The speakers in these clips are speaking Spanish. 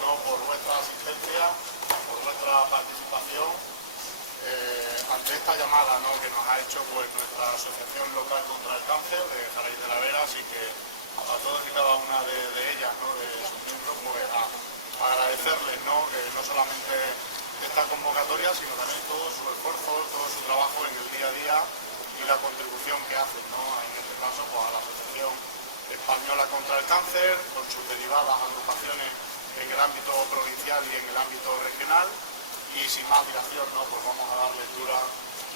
¿no?, por vuestra asistencia, por vuestra participación ante esta llamada, ¿no?, que nos ha hecho pues nuestra asociación local contra el cáncer de Jaraíz de la Vera. Así que a todos y cada una de ellas, ¿no?, de sus miembros, pues a agradecerles, ¿no?, que no solamente esta convocatoria, sino también todo su esfuerzo, todo su trabajo en el día a día y la contribución que hacen, ¿no?, en este caso pues a la Asociación Española contra el Cáncer, con sus derivadas agrupaciones en el ámbito provincial y en el ámbito regional. Y sin más dilación, ¿no?, pues vamos a dar lectura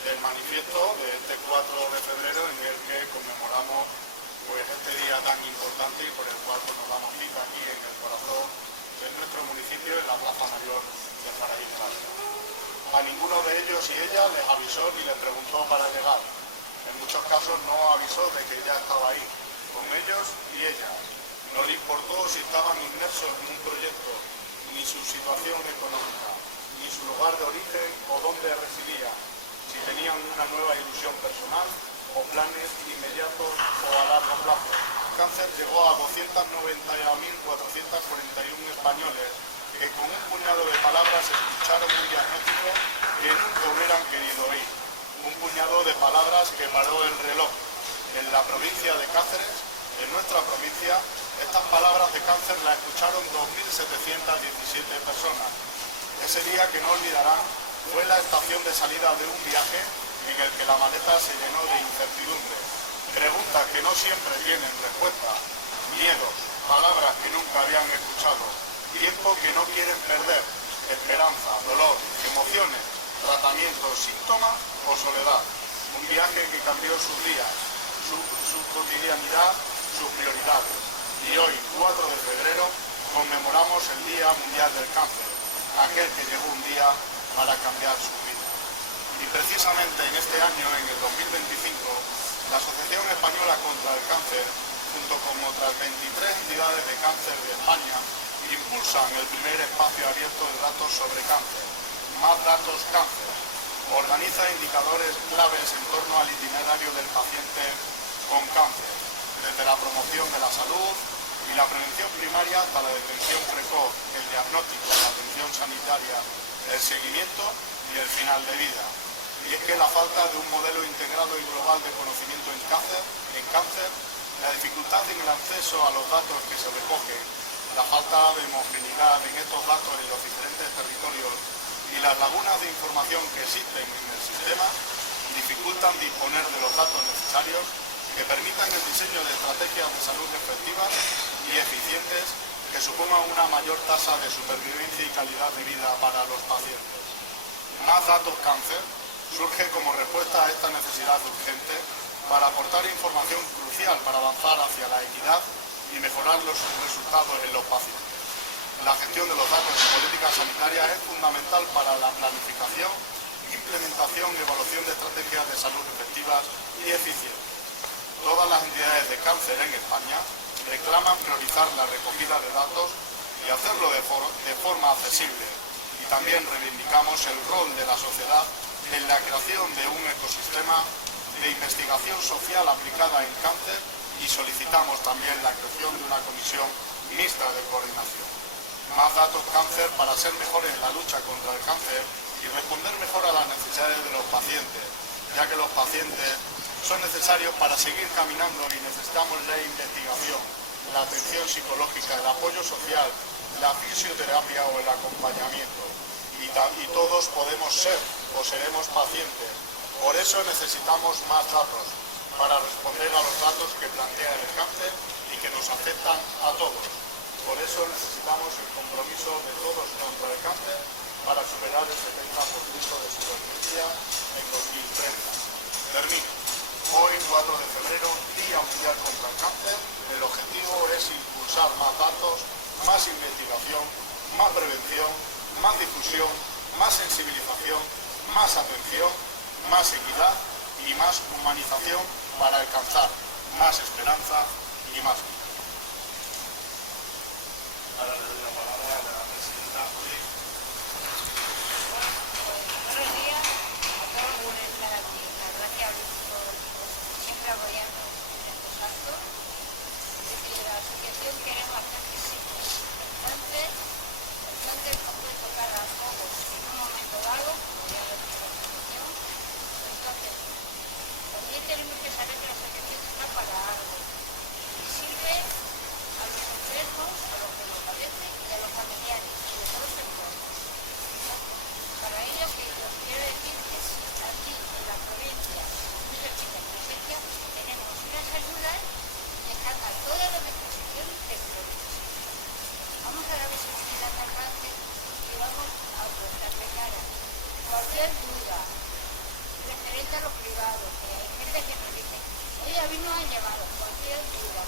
del manifiesto de este 4 de febrero, en el que conmemoramos pues este día tan importante y por el cual pues, nos damos cita aquí en el corazón de nuestro municipio, en la Plaza Mayor de Jaraíz de la Vera. A ninguno de ellos y ellas les avisó ni les preguntó para llegar. En muchos casos no avisó de que ya estaba ahí, con ellos y ellas. No le importó si estaban inmersos en un proyecto, ni su situación económica, ni su lugar de origen o dónde residía, si tenían una nueva ilusión personal o planes inmediatos o a largo plazo. El cáncer llegó a 290.441 españoles que con un puñado de palabras escucharon un diagnóstico que nunca hubieran querido oír. Un puñado de palabras que paró el reloj. En la provincia de Cáceres, en nuestra provincia, estas palabras de cáncer las escucharon 2.717 personas. Ese día que no olvidarán fue la estación de salida de un viaje en el que la maleta se llenó de incertidumbre, preguntas que no siempre tienen respuesta, miedos, palabras que nunca habían escuchado, tiempo que no quieren perder, esperanza, dolor, emociones, tratamientos, síntomas o soledad. Un viaje que cambió sus días, su cotidianidad, sus prioridades. Y hoy, 4 de febrero, conmemoramos el Día Mundial del Cáncer, aquel que llegó un día para cambiar su vida. Y precisamente en este año, en el 2025, la Asociación Española contra el Cáncer, junto con otras 23 entidades de cáncer de España, impulsan el primer espacio abierto de datos sobre cáncer, Más Datos Cáncer. Organiza indicadores claves en torno al itinerario del paciente con cáncer, desde la promoción de la salud y la prevención primaria hasta la detección precoz, el diagnóstico, la atención sanitaria, el seguimiento y el final de vida. Y es que la falta de un modelo integrado y global de conocimiento en cáncer, la dificultad en el acceso a los datos que se recogen, la falta de homogeneidad en estos datos en los diferentes territorios y las lagunas de información que existen en el sistema dificultan disponer de los datos necesarios que permitan el diseño de estrategias de salud efectivas y eficientes que supongan una mayor tasa de supervivencia y calidad de vida para los pacientes. Más Datos Cáncer surge como respuesta a esta necesidad urgente para aportar información crucial para avanzar hacia la equidad y mejorar los resultados en los pacientes. La gestión de los datos en políticas sanitarias es fundamental para la planificación, implementación y evaluación de estrategias de salud efectivas y eficientes. Todas las entidades de cáncer en España reclaman priorizar la recogida de datos y hacerlo de forma accesible. Y también reivindicamos el rol de la sociedad en la creación de un ecosistema de investigación social aplicada en cáncer y solicitamos también la creación de una comisión mixta de coordinación. Más Datos Cáncer para ser mejores en la lucha contra el cáncer y responder mejor a las necesidades de los pacientes, ya que los pacientes son necesarios para seguir caminando y necesitamos la investigación, la atención psicológica, el apoyo social, la fisioterapia o el acompañamiento. Y todos podemos ser o seremos pacientes. Por eso necesitamos más datos para responder a los datos que plantea el cáncer y que nos afectan a todos. Por eso necesitamos el compromiso de todos contra el cáncer para superar el 70% de supervivencia en 2030. Termino. Hoy, 4 de febrero, Día Mundial contra el Cáncer, el objetivo es impulsar más datos, más investigación, más prevención, más difusión, más sensibilización, más atención, más equidad y más humanización para alcanzar más esperanza y más vida. Ahora le doy la palabra a la presidenta Judith. Buenos días a todos. Por estar aquí. La verdad que hablo por siempre apoyando en estos actos. Desde la asociación queremos hacer que sí. Entonces, cualquier duda referente a los privados, que hay gente que nos dice, oye, a mí no han llamado, cualquier duda,